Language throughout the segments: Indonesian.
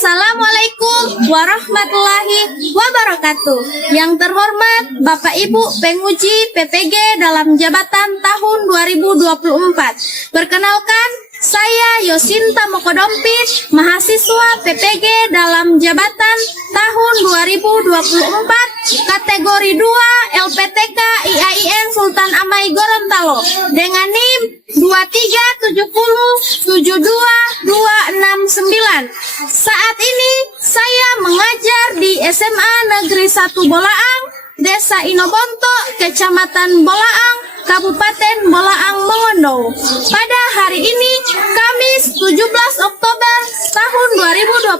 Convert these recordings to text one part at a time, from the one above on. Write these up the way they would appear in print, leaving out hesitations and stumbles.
Assalamualaikum warahmatullahi wabarakatuh. Yang terhormat Bapak Ibu penguji PPG dalam jabatan tahun 2024. Perkenalkan, saya Yosinta Mokodompit, mahasiswa PPG dalam jabatan tahun 2024, kategori 2 LPTK IAIN Sultan Amai Gorontalo dengan NIM 237072269. Saat ini saya mengajar di SMA Negeri 1 Bolaang, Desa Inobonto, Kecamatan Bolaang, Kabupaten Bolaang Mongondo. Pada hari ini, Kamis 17 Oktober tahun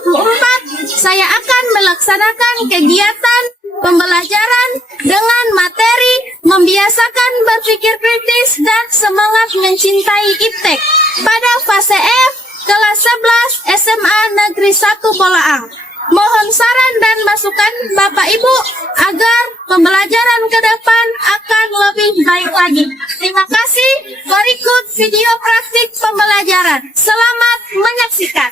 2024, saya akan melaksanakan kegiatan pembelajaran dengan materi membiasakan berpikir kritis dan semangat mencintai iptek pada fase F kelas 11 SMA Negeri 1 Bolaang. Mohon saran dan masukan Bapak Ibu agar pembelajaran ke depan akan lebih baik lagi. Terima kasih. Berikut video praktik pembelajaran. Selamat menyaksikan.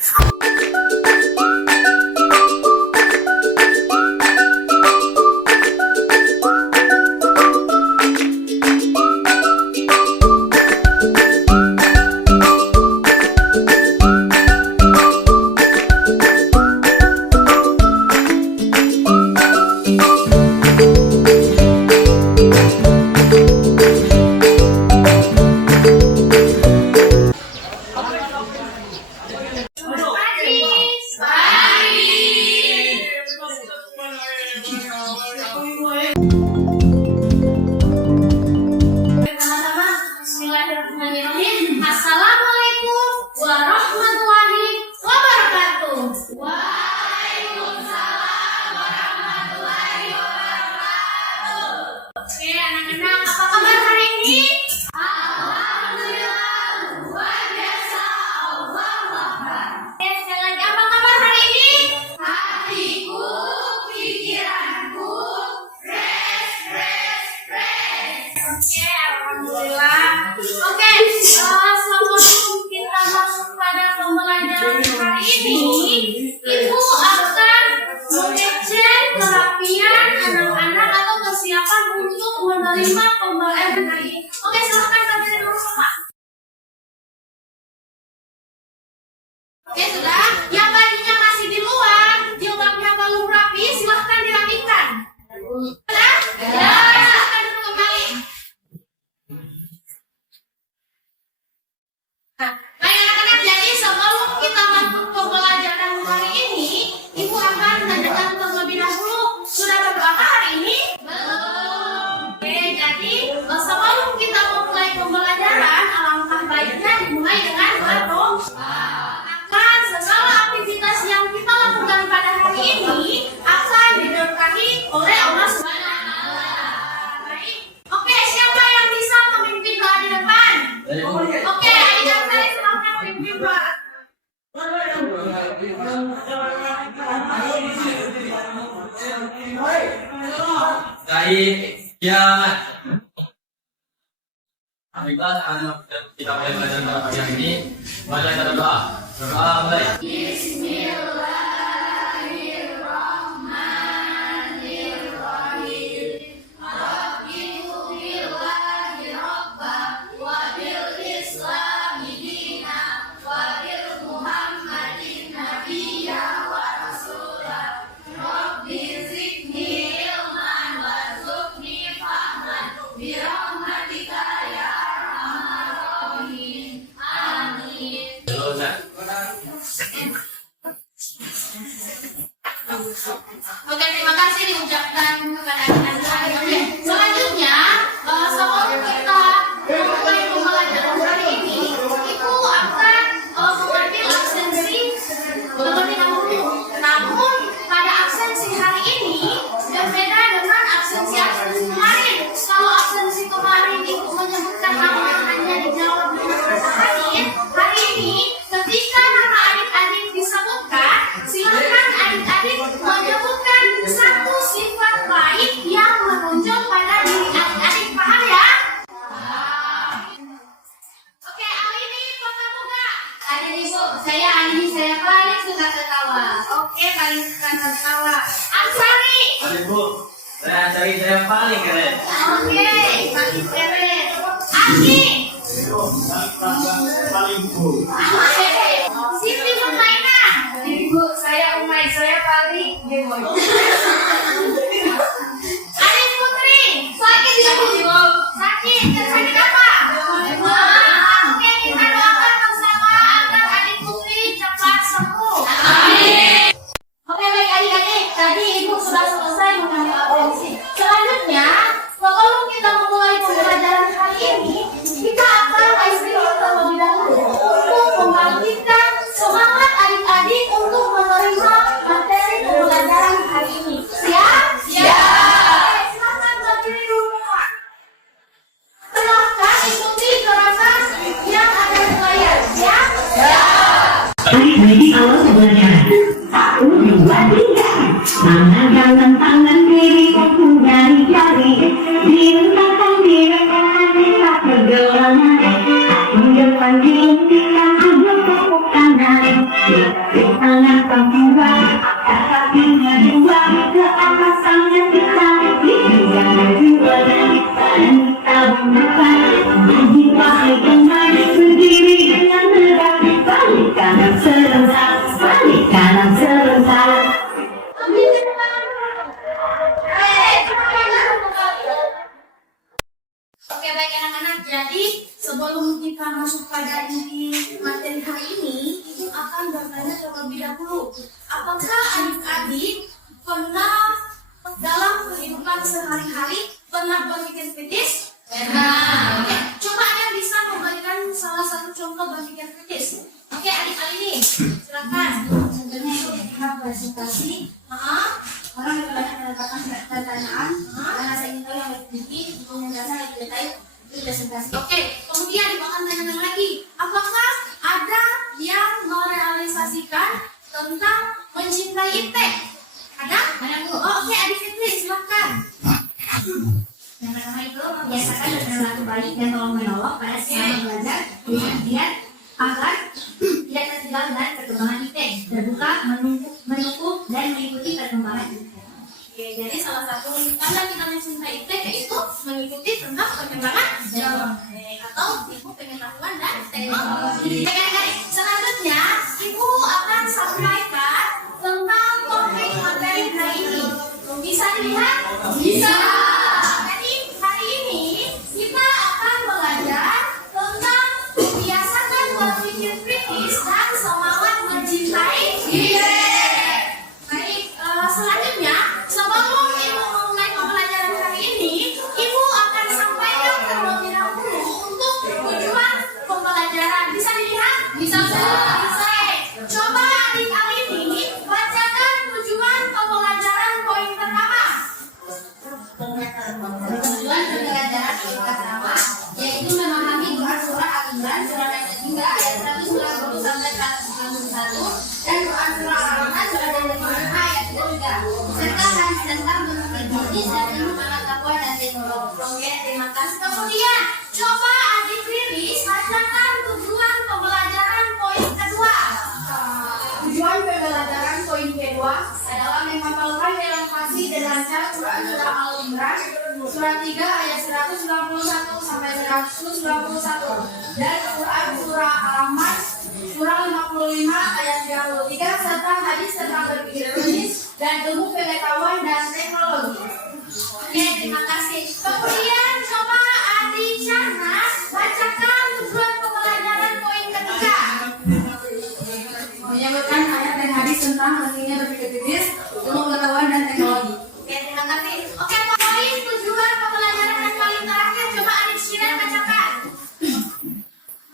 Assalamualaikum warahmatullahi wabarakatuh. Waalaikumsalam warahmatullahi wabarakatuh. Oke, anak-anak, apa kabar hari ini? Alhamdulillah, luar biasa. Allahu Akbar. Oke, sekali lagi, apa kabar hari ini? Hatiku, pikiranku, fresh. Oke, alhamdulillah. Oke, sebelum kita masuk pada pembelajaran hari ini, Ibu akan mengecek kerapian anak-anak atau kesiapan untuk menerima pembelajaran hari ini. Oke, silakan kalian dulu, Pak. Oke, sudah. Yang bajunya masih di luar, jilbabnya belum rapi, silahkan dirapikan. Sudah? Ya, silahkan duduk kembali. Nah, baik anak-anak, jadi sebelum kita masuk ke pembelajaran hari ini, Ibu akan menanyakan terlebih dahulu, sudah berdoa hari ini? Belum. Oke, jadi sebelum kita memulai pembelajaran, alangkah baiknya dimulai dengan berdoa. Akan segala aktivitas yang kita lakukan pada hari ini akan diberkahi oleh Allah SWT. Baik. Oke, siapa yang bisa memimpin doa di depan? Oke, Aida Sari, silakan memimpin doa. Kiamat. Baiklah, anak kita mulai belajar dalam pagi ini. Baca cara doa. Doa mulai. Oke, terima kasih diucapkan kepada Anda. Oke, selanjutnya sebelum kita memulai pembelajaran hari ini, Ibu akan mengambil absensi terlebih dahulu. Namun pada absensi hari ini berbeda dengan absensi kemarin. Kalau absensi kemarin Ibu menyebutkan nama yang hanya dijawab dengan kata hadir, hari ini ketika nama adik-adik disebutkan, silakan adik-adik menyebutkan satu sifat baik yang menunjuk pada diri adik-adik. Paham ya? Oke, Alini, kok kamu gak? Ada nih, Bu. Saya Alini, saya balik sudah ketawa. Oke, paling suka ketawa. Ansari. Adik Bu, saya cari saya paling keren. Oke, paling keren. Aki. Paling Bu. Siti Nurmaina. Ibu, saya Umay, saya paling gemoy. Adik Putri. Sakit ya, Bu? Sakit. Sakit apa? Oke, kita doakan bersama agar adik Putri cepat sembuh. Amin. Oke, baik adik-adik. Tadi Ibu sudah selesai mengambil atensi. Selanjutnya, sebelum kita memulai pembelajaran kali ini, kita akan istirahat terlebih dahulu untuk membangkitkan semangat adik-adik untuk menerima materi pembelajaran hari ini. Siap? Siap. Silakan berdiri dulu. Silahkan ikuti gerakan yang ada di layar. Siap? Adik-adik awal pembelajaran. 1, 2, 3. Tangan tangan kiri kuku jari jari. Direntangkan direntangkan kita pergelangan. Kaki depan dilentikan aduk tepuk tangan. Tangan kedua, angkat kakinya dua ke atas tangan kita. Dipegang kedua dan kita buka. Maju pakai dengan berdiri dengan tegak. Balik kanan serentak, balik kanan serentak. Oke, baik anak-anak. Jadi sebelum kita masuk pada inti materi hari ini, Ibu akan bertanya terlebih dahulu. Apakah adik-adik pernah dalam kehidupan sehari-hari pernah berpikir kritis? Pernah. Oke, coba yang bisa memberikan salah satu contoh berpikir kritis. Oke, adik-adik ini silakan. Sebenarnya itu kita presentasi. Orang yang banyak mendapatkan pertanyaan, karena saya ingin tahu yang lebih tinggi, yang dasar lebih detail, itu presentasi. Oke, kemudian akan tanya lagi, apakah ada yang merealisasikan tentang mencintai iptek? Ada? Ada Bu. Oh, oke, adik Fitri, silakan. Yang pertama itu membiasakan berperilaku baik dan tolong menolong pada sesama belajar, kemudian agar tidak tertinggal dan perkembangan IP, terbuka, mendukung dan mengikuti perkembangan IP. Oke, jadi salah satu tanda kita mencintai iptek yaitu mengikuti tentang perkembangan atau ilmu pengetahuan dan teknologi. Oke, selanjutnya Ibu akan sampaikan tentang topik materi hari ini. Bisa dilihat? Bisa. Jadi hari ini kita akan belajar tentang membiasakan berpikir kritis dan semangat mencintai diri. Baik, selanjutnya sebelum Ibu memulai pembelajaran hari ini, Ibu akan sampaikan terlebih dahulu untuk tujuan pembelajaran. Bisa dilihat? Bisa. Bisa. Coba adik-adik ini bacakan tujuan pembelajaran poin pertama. Tujuan pembelajaran yang pertama yaitu memahami Quran surah Al-Imran surah yang ketiga ayat 190 sampai 191 dan Quran surah Al-Rahman surah yang kelima ayat 3 serta hadis tentang berpikir kritis dan ilmu pengetahuan dan teknologi. Oke, terima kasih. Kemudian, coba adik Riris bacakan tujuan pembelajaran poin kedua. Tujuan pembelajaran poin kedua adalah menghafalkan dalam fasih dan lancar Quran surah Al-Imran surah 3 ayat 191 sampai 191 dan Quran surah Al-Rahman surah 55 ayat 33 serta hadis tentang berpikir kritis dan ilmu pengetahuan dan teknologi. Oke, terima kasih. Kemudian, coba adik Syahnas bacakan tujuan pembelajaran poin ketiga. Menyebutkan ayat dan hadis tentang pentingnya berpikir kritis, ilmu pengetahuan dan teknologi. Oke, terima kasih. Oke, poin tujuan pembelajaran yang paling terakhir, coba adik Syira bacakan.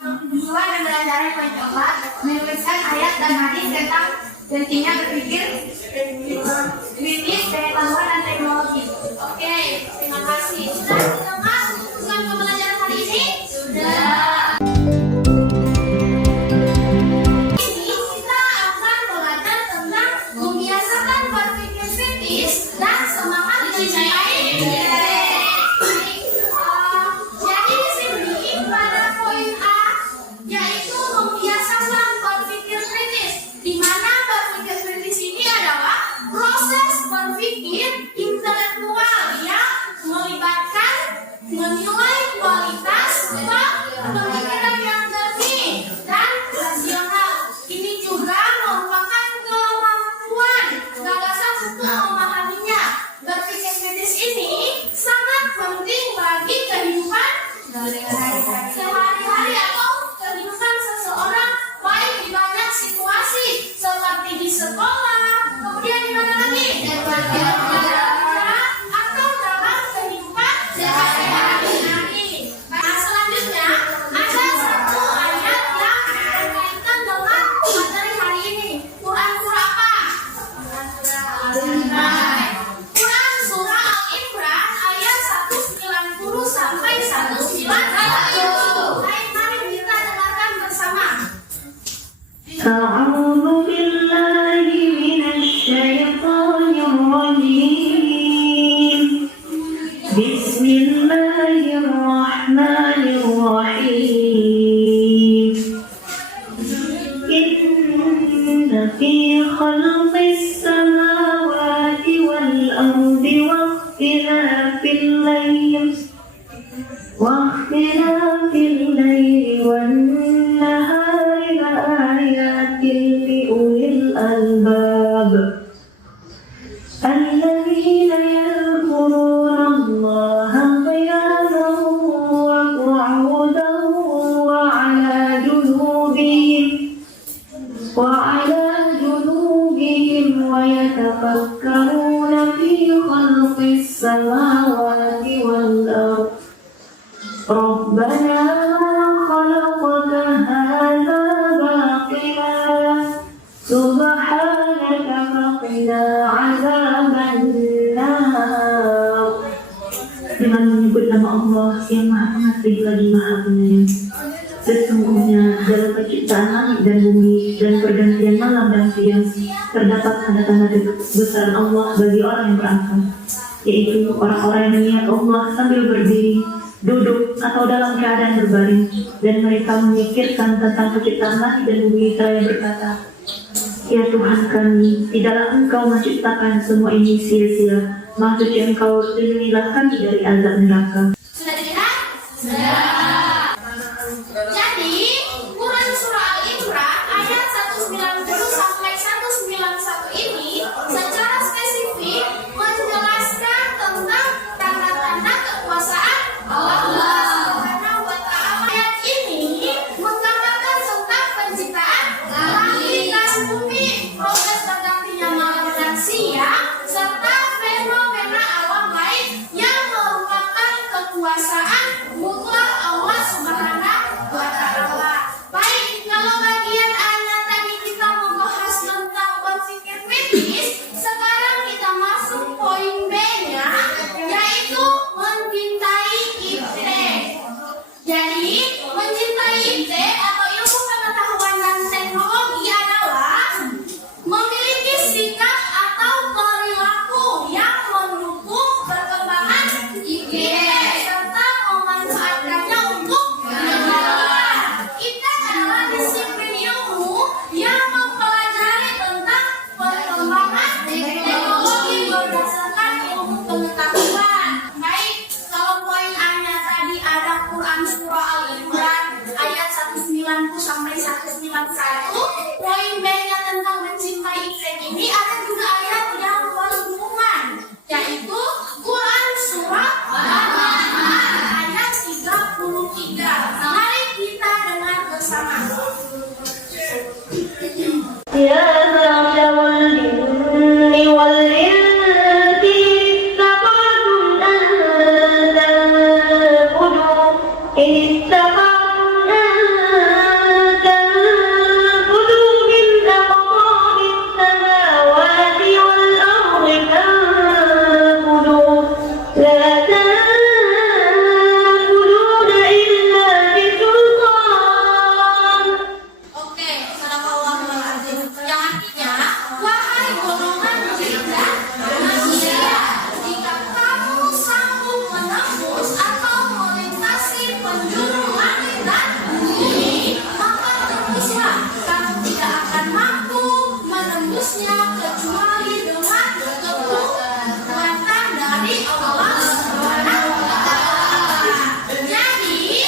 Tujuan pembelajaran poin keempat menuliskan ayat dan hadis tentang pentingnya berpikir kritis, pengetahuan dan teknologi. Oke, terima kasih. Sudah didengar tujuan pembelajaran hari ini? Sudah. Ini kita akan belajar tentang membiasakan berpikir kritis dan semangat mencintai diri. Jadi di sini pada poin A yaitu membiasakan berpikir kritis, di mana berpikir وعلى جنوبهم ويتفكرون في خلق السماوات والأرض ربنا ما خلقت هذا باطلا سبحانك فقنا عذاب النار. Dengan menyebut nama Allah yang Maha Pengasih lagi Maha Penyayang. Sesungguhnya dalam penciptaan langit dan bumi dan pergantian malam dan siang terdapat tanda-tanda kebesaran Allah bagi orang yang berakal, yaitu orang-orang yang mengingat Allah sambil berdiri, duduk atau dalam keadaan berbaring, dan mereka memikirkan tentang penciptaan langit dan bumi seraya berkata, Ya Tuhan kami, tidaklah Engkau menciptakan semua ini sia-sia, maksudnya Engkau lindungilah kami dari azab neraka. Sudah dilihat? Sudah. Jadi, Quran Surah Al-Imran ayat 190 sampai 191 ini secara spesifik menjelaskan tentang tanda-tanda kekuasaan Allah Subhanahu wa Ta'ala. Ayat ini menggambarkan tentang penciptaan langit dan bumi, proses bergantinya malam dan siang, serta fenomena alam lain yang merupakan kekuasaan mutlak Allah Subhanahu wa Ta'ala. Baik, kalau bagian ayat tadi kita membahas tentang berpikir kritis, sekarang kita masuk poin B-nya, yaitu mencintai IT. Jadi, mencintai IT atau ilmu pengetahuan dan teknologi adalah memiliki sikap atau perilaku yang mendukung perkembangan IT serta memanfaatkannya untuk kemanfaatan. IT adalah disiplin ilmu yang mempelajari tentang perkembangan teknologi berdasarkan ilmu pengetahuan. Baik, kalau poin A-nya tadi ada Quran Surah Al-Imran ayat 190 sampai 191, poin B-nya tentang mencintai IT ini ada juga ayat yang berhubungan, yaitu Quran Surah Al-An'am ayat 33. Mari kita dengar bersama. يا معشر الجن والإنس استطعتم أن تنفذوا من أقطار السماوات والأرض فانفذوا لا تنفذون إلا بسلطان. Oke, sadaqallahul azim. Yang artinya, wahai golongan jin dan manusia, jika kamu sanggup menembus atau melintasi penjuru langit dan bumi, maka tembuslah. Kamu tidak akan mampu menembusnya kecuali dengan kekuatan dari Allah Subhanahu wa Ta'ala. Jadi,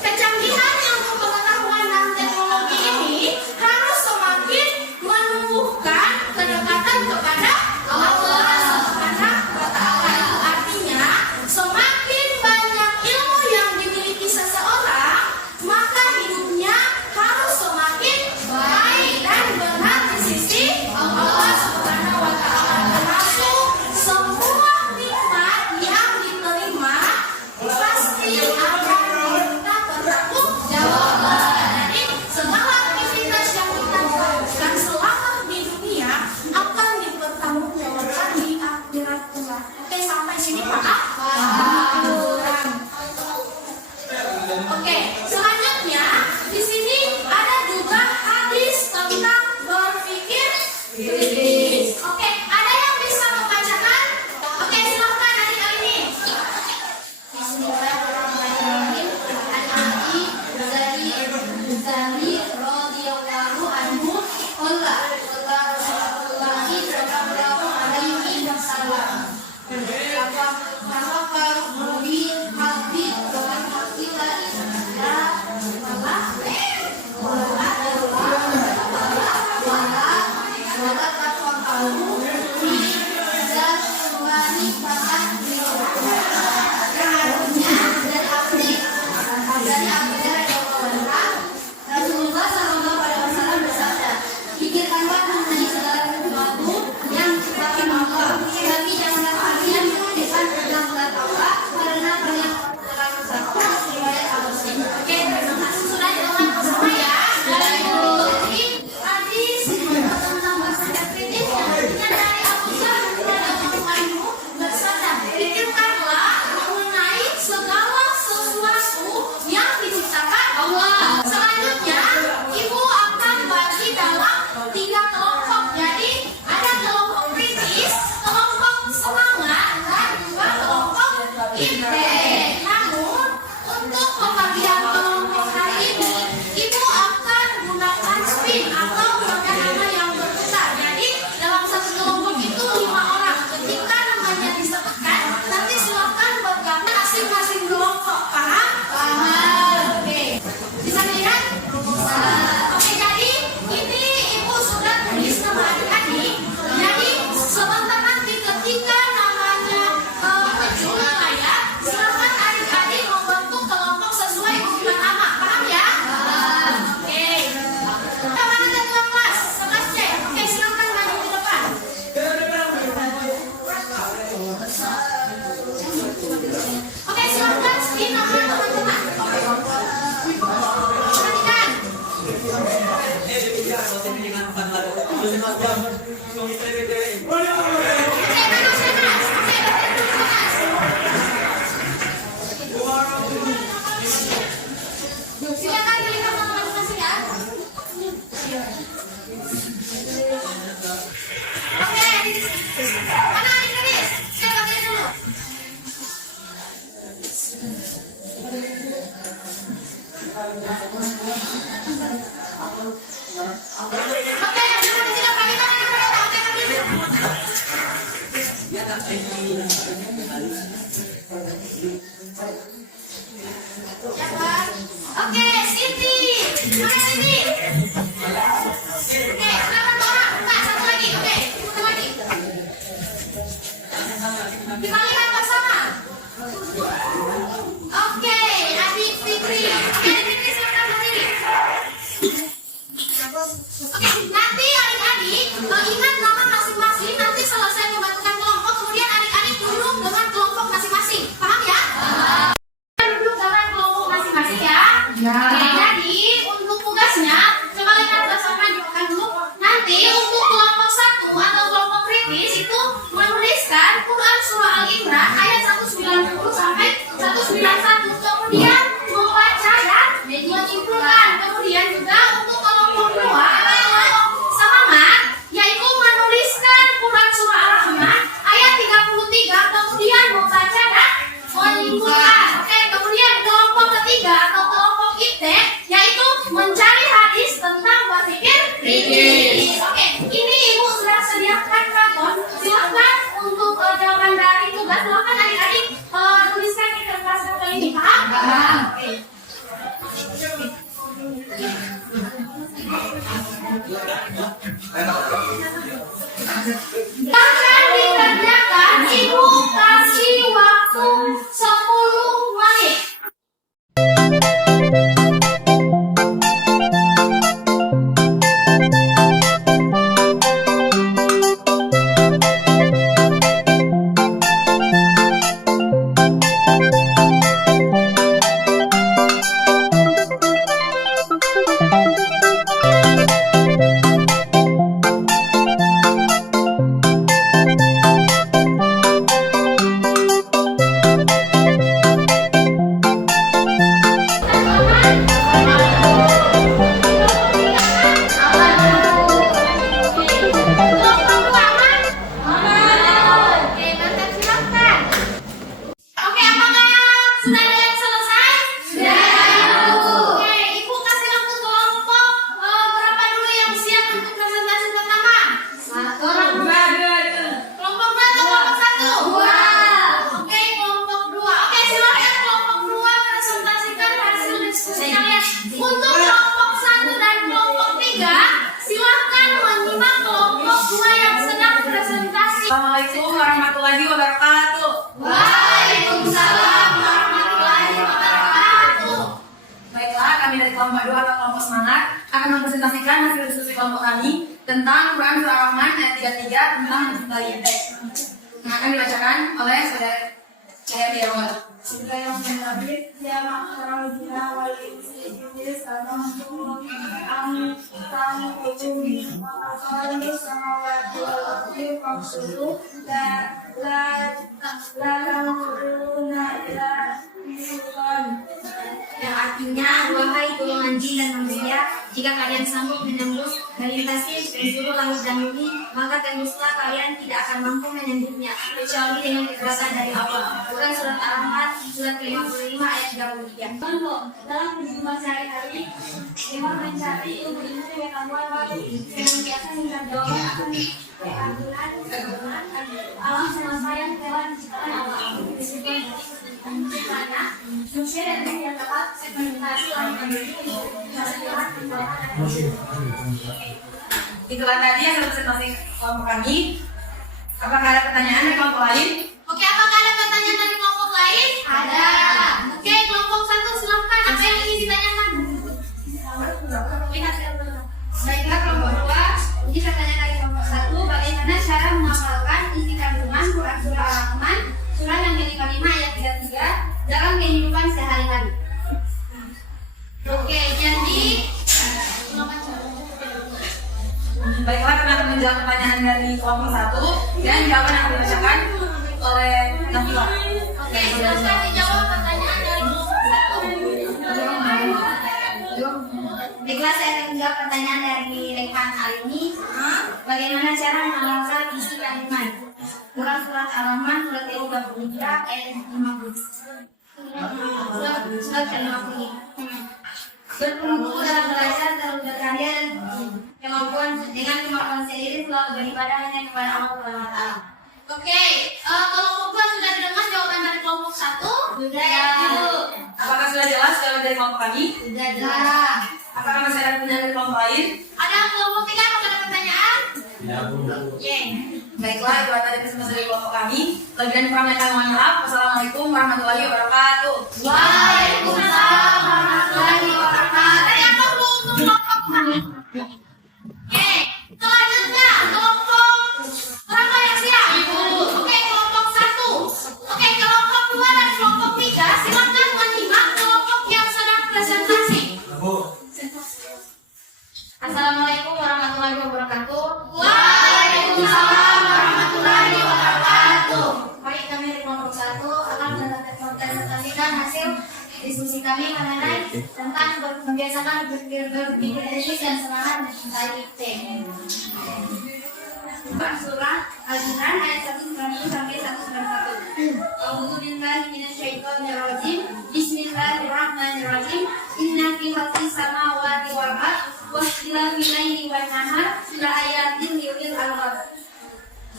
kecanggihan ilmu pengetahuan dan teknologi ini harus semakin menumbuhkan kedekatan kepada Allah Subhanahu wa Ta'ala. Itu artinya, semakin banyak ilmu yang dimiliki seseorang, maka hidupnya harus semakin baik dan benar di sisi Allah Subhanahu wa Ta'ala. Termasuk semua nikmat yang diterima pasti akan diminta bertanggung jawab. Jadi segala aktivitas yang kita lakukan selama di dunia akan dipertanggungjawabkan di akhirat kelak. Oke, sampai sini Pak. Oke, selanjutnya di sini ada juga hadis tentang berpikir kritis. Oke, ada yang bisa membacakan? Oke, silakan adik ini. Bismillahirrahmanirrahim. An-Nabi Zali radhiyallahu anhu qala Rasulullah sallallahu alaihi wasallam. Maka mubi hati dengan hati Rasulullah SAW bersabda, Selanjutnya, Ibu akan bagi dalam 3 kelompok. Jadi, ada kelompok kritis, kelompok semangat, dan juga kelompok ide. Namun, untuk pembagian kelompok hari ini, Ibu akan gunakan spin atau bagaimana yang berputar. Jadi, dalam satu kelompok itu 5 orang. Ketika namanya disebutkan, nanti silakan bergabung masing-masing kelompok. Paham? Paham. Oke. Bisa dilihat? Oke, jadi ini Ibu sudah tulis nama adik-adik. Jadi sebentar nanti ketika namanya muncul ya, silakan adik-adik membentuk kelompok sesuai urutan nama. Paham ya? Oke. Kita mana jadwal kelas? 11C. Oke, silakan maju ke depan. Oke, silakan spin nama teman-teman. Perhatikan. Oke, panas, panas. Oke, panas. Silakan dilihat nama masing-masing ya. Oke. Mana adik-adik? Saya bagian dulu. Oke, yang sudah tidak pakai tangan mereka. Oke, ambil dulu. Ya, Pak. Oke, Siti. Mana Siti? Oke, silakan orang. Pak, satu lagi. Oke, satu lagi. Kita lihat bersama. Oke, Adik Fikri. Oke, Adik Fikri silakan berdiri. Oke, nanti adik-adik ingat nama masing-masing. Nanti selesai membentukkan kelompok, kemudian adik-adik duduk dengan kelompok masing-masing. Paham ya? Duduk dengan kelompok masing-masing ya. Oke, jadi untuk tugasnya coba lihat bersama dibuka dulu. Nanti untuk kelompok 1 atau kelompok kritis itu menuliskan Quran surah Al-Imran ayat 190 sampai 191. Kemudian membaca dan menyimpulkan. Kemudian juga untuk kelompok 2 atau kelompok semangat yaitu menuliskan Quran surah Al-Rahman ayat 33. Kemudian membaca dan menyimpulkan. Oke, kemudian kelompok ketiga atau kelompok ide yaitu mencari hadis tentang berpikir kritis. Oke, ini Ibu sudah sediakan rapor. Silakan untuk jawaban dari tugas. Silakan adik-adik tuliskan di kertas seperti ini. Paham? Oke. Akan dikerjakan, Ibu kasih waktu 10 menit. Assalamualaikum warahmatullahi wabarakatuh. Waalaikumsalam warahmatullahi wabarakatuh. Baiklah, kami dari kelompok 2 atau kelompok semangat akan mempresentasikan hasil diskusi kelompok kami tentang Quran Surah Ar-Rahman ayat 33 tentang menciptakan yang akan dibacakan oleh saudara Cahaya Tiawal. Bismillahirrahmanirrahim. Ya ma'asyaral jinni wal insi astagfirullahaladzim samawati wal ardi faqsudu la tamuruna ila bisultan. Yang artinya wahai golongan jin dan manusia Jika kalian sanggup menembus melintasi penjuru langit dan bumi, maka tembuslah kalian tidak akan mampu menembusnya kecuali dengan kekuatan dari Allah. Quran surat Al-Anfal surat ke-55 ayat 33. Dalam kehidupan sehari-hari, memang mencari ilmu pengetahuan wajib. Senantiasa minta jawaban akan keagungan alam semesta yang telah diciptakan Allah. Manusia dan yang dapat segmentasi langit dan bumi Itulah tadi yang presentasi kelompok kami. Apakah ada pertanyaan dari kelompok lain? Oke, apakah ada pertanyaan dari kelompok lain? Ada. Oke, kelompok 1 silahkan. Apa yang ingin ditanyakan? Baiklah kelompok 2, ini pertanyaan dari kelompok 1, bagaimana cara menghafalkan isi kandungan Quran surah Al-Rahman surah yang ke-55 ayat 33 dalam kehidupan sehari-hari? Oke, jadi Baiklah, kami akan menjawab pertanyaan dari kelompok 1 dan jawaban yang akan dibacakan oleh Nafila. oke, silahkan dijawab pertanyaan dari kelompok 1. Baiklah, saya akan menjawab pertanyaan dari Rekan Alini. Bagaimana cara menghafalkan isi kandungan Quran surat Al-Rahman surat ke-33 ayat 50? Surat ke-50. Bertumbuh dalam belajar, terus berkarya dan dengan kemampuan sendiri selalu beribadah hanya kepada Allah Subhanahu wa Ta'ala. Oke, kelompok 2 sudah dengar jawaban dari kelompok 1? Sudah ya, Bu. Apakah sudah jelas jawaban dari kelompok kami? Sudah jelas. Apakah masih ada pertanyaan dari kelompok lain? Ada kelompok 3, apakah ada pertanyaan? Oke. Baiklah, itu tadi presentasi dari kelompok kami. Lebih dan kurangnya kami mohon maaf. Wassalamualaikum warahmatullahi wabarakatuh. Waalaikumsalam warahmatullahi wabarakatuh. Dari apa Bu untuk kelompok 4? Oke, selanjutnya kelompok berapa yang siap? Oke, kelompok 1. Oke, kelompok 2 dan kelompok 3 silakan menyimak kelompok yang sedang presentasi. Assalamualaikum warahmatullahi wabarakatuh. Waalaikumsalam warahmatullahi wabarakatuh. Baik, kami dari kelompok 1 akan mempresentasikan hasil diskusi kami mengenai tentang membiasakan berpikir kritis dan semangat mencintai tim. Surah Al-Quran ayat 190 sampai 191. A'udzubillahi minasyaitonirrajim. Bismillahirrahmanirrahim. Inna fi khalqis samawati wal ardh wa ikhtilafil laili wan nahar la ayatin liulil albab.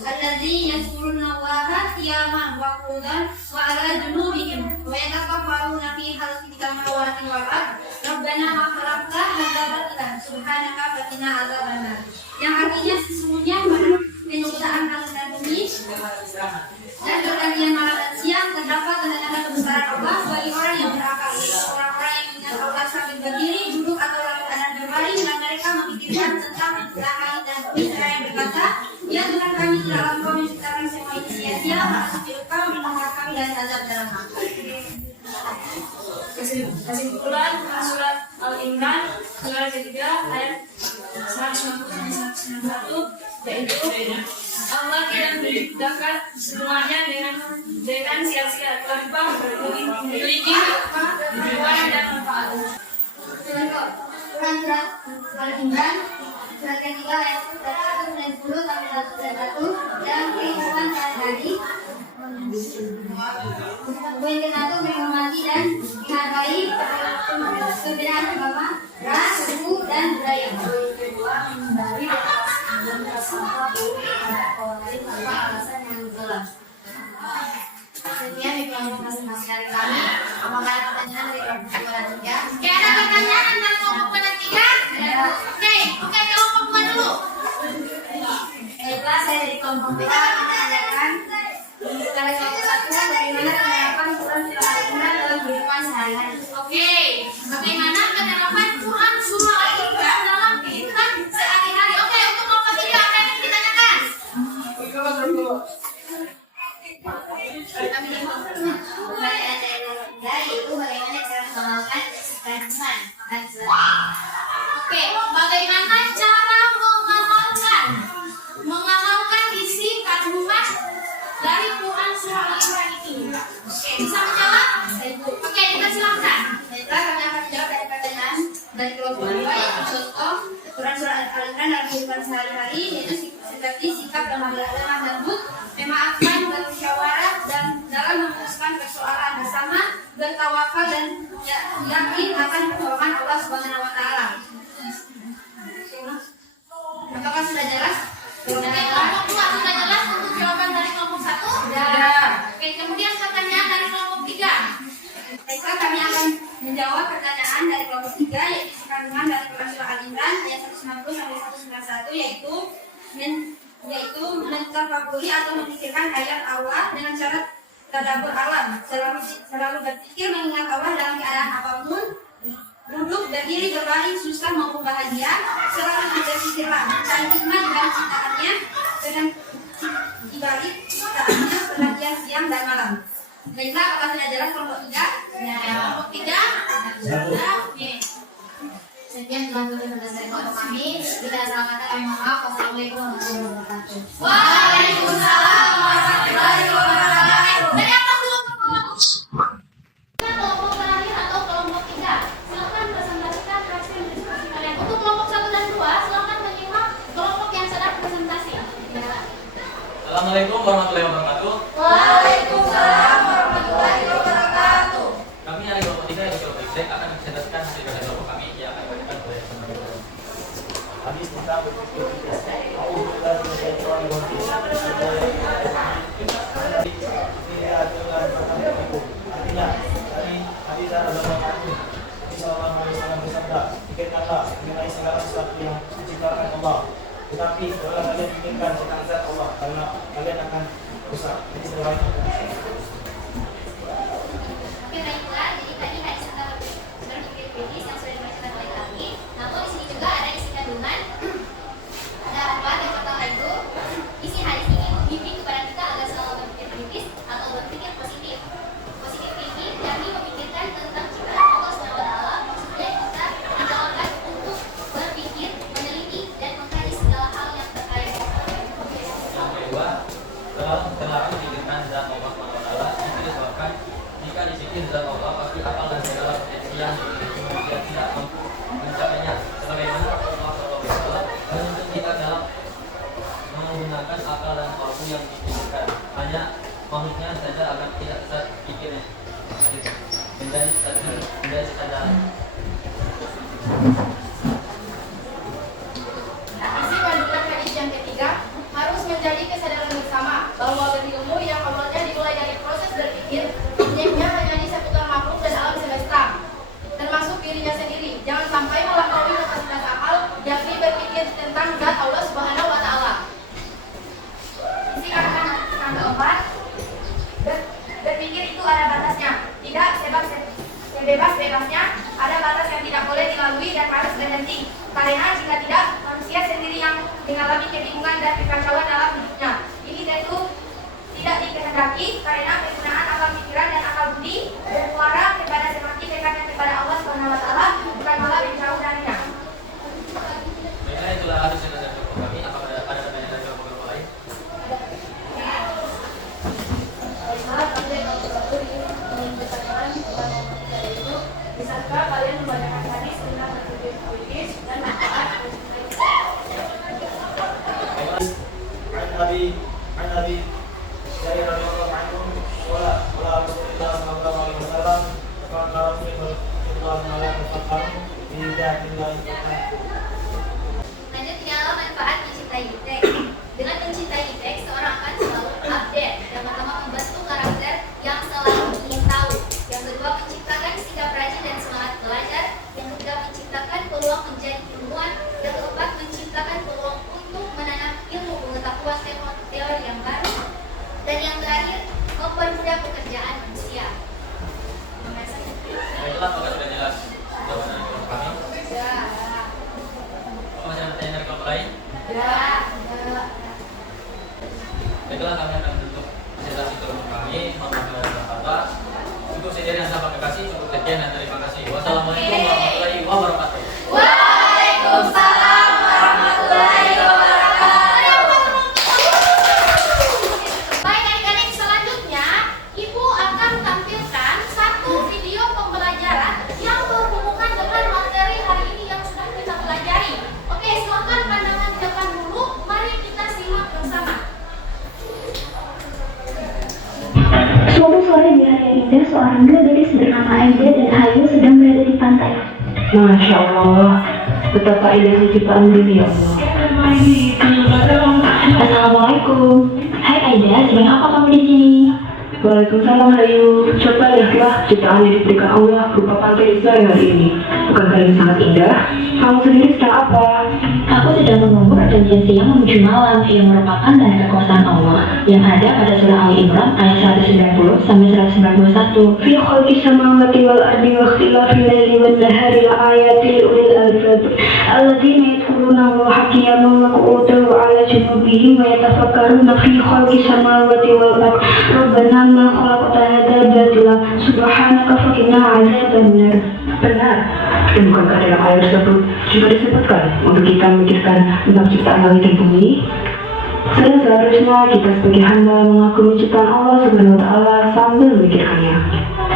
Alladzi yazkuruna Allaha qiyaman wa qu'udan wa 'ala junubihim wa yatafakkaruna fi khalqis samawati wal ardh. Rabbana ma khalaqta hadza batilan subhanaka faqina adzabannar. Yang artinya sesungguhnya penciptaan langit dan bumi dan pergantian malam dan siang terdapat tanda-tanda kebesaran Allah bagi orang yang berakal, yaitu orang-orang yang ingat Allah sambil berdiri, duduk atau dalam keadaan berbaring dan mereka memikirkan tentang langit dan bumi seraya berkata, ya Tuhan kami tidak engkau menciptakan semua ini sia-sia, maka engkau menyelamatkan kami dari azab neraka. Kesimpulan surat Al-Imran surat ketiga ayat 191 yaitu Allah tidak menciptakan semuanya dengan sia-sia tanpa memiliki tujuan dan manfaat. Quran surat Al-Imran surat ketiga ayat 190 sampai 191 dalam kehidupan sehari-hari. Poin ke-1, menghormati dan menghargai perbedaan agama, ras, suku, dan budaya. Kedua, menghindari alasan yang jelas. Sekian di kelompok masing-masing dari kami. Apakah ada pertanyaan dari kelompok 2 dan 3? Oke, ada pertanyaan dari kelompok 2 dan 3? Oke, kelompok 2 dulu. Baiklah, saya dari kelompok 3 akan menanyakan dari kelompok 1 bagaimana penerapan Quran surah Al-Imran dalam kehidupan sehari-hari. Oke, bagaimana penerapan Quran surah Al-Imran dalam kehidupan sehari-hari? Oke, untuk kelompok 3 apa yang ingin ditanyakan? Kami pertanyaan dari kelompok 3 yaitu bagaimana cara mengamalkan kandungan. Oke, bagaimana cara mengamalkan isi kandungan dari Quran surah Al-Imran itu? Oke, bisa menjawab? Oke, kita silakan. Baiklah, kami akan menjawab dari pertanyaan dari kelompok 2 contoh surat-surat Al-Quran dalam kehidupan sehari-hari, yaitu seperti sikap lemah lembut, memaafkan, bermusyawarah, dan dalam memutuskan persoalan bersama, bertawakal dan yakin akan pertolongan Allah Subhanahu wa taala. Apakah sudah jelas? Kelompok 2 sudah jelas untuk jawaban dari kelompok 1? Sudah. Oke, kemudian pertanyaan dari kelompok 3. Baiklah, kami akan menjawab pertanyaan dari kelompok 3, yaitu kandungan dari Quran Surah Al-Imran ayat 190 sampai 191, yaitu mentafakuri atau memikirkan ayat Allah dengan cara tadabbur alam, selalu berpikir mengingat Allah dalam keadaan apapun, duduk, berdiri, berbaring, susah maupun bahagia, selalu berpikirlah mencari hikmah dalam ciptaannya dengan dibalik ciptaannya perhatian siang dan malam. Baiklah, apakah sudah jelas kelompok 3? Kelompok 3? Sudah. Oke. Sekian telah selesai dari kelompok kami. Kita selamat kami mohon maaf. Wassalamualaikum warahmatullahi wabarakatuh. Waalaikumsalam warahmatullahi wabarakatuh. Dari apa kelompok terakhir atau kelompok 3? Silakan presentasikan hasil diskusi kalian. Untuk kelompok 1 dan 2, silakan menyimak kelompok yang sedang presentasi. Assalamualaikum warahmatullahi wabarakatuh. Waalaikumsalam warahmatullahi wabarakatuh. Kami dari kelompok 3 yaitu kelompok Y akan menceritakan hasil dari kelompok kami yang akan diberikan oleh teman-teman. Habis kita berpikir Allah bersyaitan ini adalah kata-kataku. Artinya dari hadis Rasulullah Sallallahu Alaihi Wasallam bersabda, pikirkanlah mengenai segala sesuatu yang diciptakan Allah. Tetapi kalau kalian pikirkan tentang zat Allah, karena kalian akan rusak. Ini sebagai Oke, baiklah. Jadi tadi hadis tentang berpikir kritis yang sudah dibacakan oleh kami. Namun di sini juga ada isi kandungan. Ada apa? Yang pertama itu isi hadis ini membimbing kepada kita agar selalu berpikir kritis atau berpikir positif. Positif ini kami memikirkan tentang ciptaan Allah SWT. Maksudnya kita digalakkan untuk berpikir, meneliti, dan mengkaji segala hal yang terkait. Yang kedua, terlalu memikirkan zat Allah SWT. Itu disebabkan jika dipikir zat Allah pasti akal dan segala potensi yang dimiliki manusia tidak mampu mencapainya. Sebagaimana Allah SWT menuntut kita dalam menggunakan akal dan waktu yang dipikirkan. Hanya makhluknya saja agar tidak sesat pikirnya. Menjadi kesadaran. Isi kandungan hadis yang ketiga harus menjadi kesadaran bersama bahwa berilmu yang awalnya dimulai dari proses berpikir, objeknya hanya seputar makhluk dan alam semesta, termasuk dirinya sendiri. Jangan sampai melampaui kapasitas akal, yakni berpikir tentang zat Allah Subhanahu wa taala. Isi kandungan yang keempat, berpikir itu ada batasnya, tidak sebebas-bebasnya, ada batas yang tidak boleh dilalui dan harus berhenti. Karena jika tidak, manusia sendiri yang mengalami kebingungan dan kekacauan dalam hidupnya. Ini tentu tidak dikehendaki karena penggunaan akal pikiran dan akal budi bermuara kepada semakin dekatnya kepada Allah Subhanahu wa taala, bukan malah menjauh darinya. Baiklah, itulah hadis yang dari kelompok kami. Apakah ada pertanyaan dari kelompok lain? Bisakah kalian membacakan hadis tentang berpikir kritis dan manfaat? عن أبي هريرة رضي الله عنه ولا رسول الله صلى الله عليه وسلم فقال رسول الله لا تفكروا بذات الله سبحانه. Lanjut, tidaklah manfaat mencintai teks. Dengan mencintai teks, seorang akan selalu update. Yang pertama, membentuk karakter yang selalu ingin tahu. Yang kedua, menciptakan sikap rajin dan semangat belajar. Yang ketiga, menciptakan peluang menjadi ilmuwan. Yang keempat, menciptakan peluang untuk menanam ilmu pengetahuan teori yang baru. Dan yang terakhir, mempermudah pekerjaan manusia. Baiklah, apakah sudah jelas jawaban dari kelompok kami? Ya. Apa masih ada pertanyaan dari kelompok lain? Ya. Baiklah, kami akan menutup presentasi kelompok kami. Mohon maaf lahir dan batin. Cukup sekian yang saya kasih. Cukup sekian dan terima kasih. Wassalamualaikum warahmatullahi wabarakatuh. Waalaikumsalam warahmatullahi wabarakatuh. Baik, adik-adik, selanjutnya Ibu akan tampilkan satu video pembelajaran yang berhubungan dengan materi hari ini yang sudah Aida, seorang gadis bernama Aida dan Ayu sedang berada di pantai. Masya Allah, betapa indahnya ciptaan bumi ya Allah. Assalamualaikum. Hai Aida, sedang apa kamu di sini? Waalaikumsalam Ayu. Coba lihatlah ciptaan yang diberikan Allah berupa pantai di sore hari ini. Bukankah ini sangat indah? Kamu sendiri sedang apa? Aku sedang menunggu pergantian siang menuju malam yang merupakan tanda kekuasaan Allah yang ada pada surah Ali Imran ayat 190 sampai 191. Fi khalqis samawati wal ardi wa ikhtilafil laili wan nahari la ayatin li ulil albab alladzina yadhkuruna Allaha qiyaman wa qu'udan wa 'ala junubihim wa yatafakkaruna fi khalqis samawati wal ardi rabbana ma khalaqta hadza batila subhanaka faqina 'adzabannar. Benar. Dan bukankah dalam ayat tersebut juga disebutkan untuk kita memikirkan tentang ciptaan langit dan bumi? Sudah seharusnya kita sebagai hamba mengagumi ciptaan Allah Subhanahu wa Ta'ala sambil memikirkannya.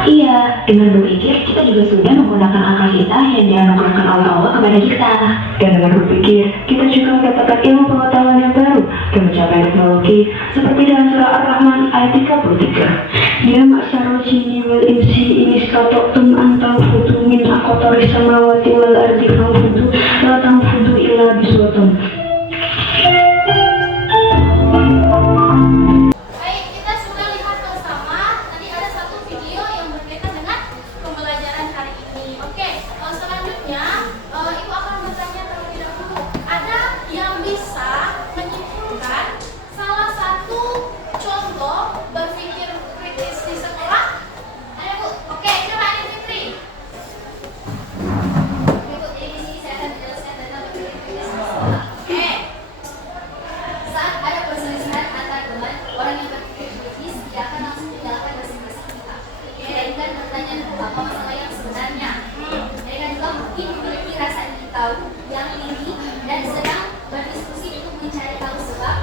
Iya, dengan berpikir kita juga sudah menggunakan akal kita yang dianugerahkan oleh Allah kepada kita. Dan dengan berpikir, kita juga mendapatkan ilmu pengetahuan yang baru dan mencapai teknologi seperti dalam surah Ar-Rahman ayat 33. Ya ma'syarul jinni wal insi in istata'tum an tanfudu min aqtaris samawati wal ardi fanfudu la tanfudu illa bisultan. Baik, kita sudah lihat bersama. Tadi ada satu video yang berkaitan dengan pembelajaran hari ini. Oke, selanjutnya Ibu akan bertanya terlebih dahulu. Ada yang bisa menyimpulkan salah satu contoh berpikir kritis di sekolah? Ada Bu? Oke, coba Ani Fitri. Oke Bu, jadi di sini saya akan menjelaskan tentang berpikir kritis di sekolah. Oke. Saat ada perselisihan antar teman, orang yang berpikir kritis tidak akan langsung meninggalkan masing-masing kita. Melainkan bertanya apa masalah yang sebenarnya. Mereka juga mungkin memiliki rasa ingin tahu yang tinggi dan sedang berdiskusi untuk mencari tahu sebab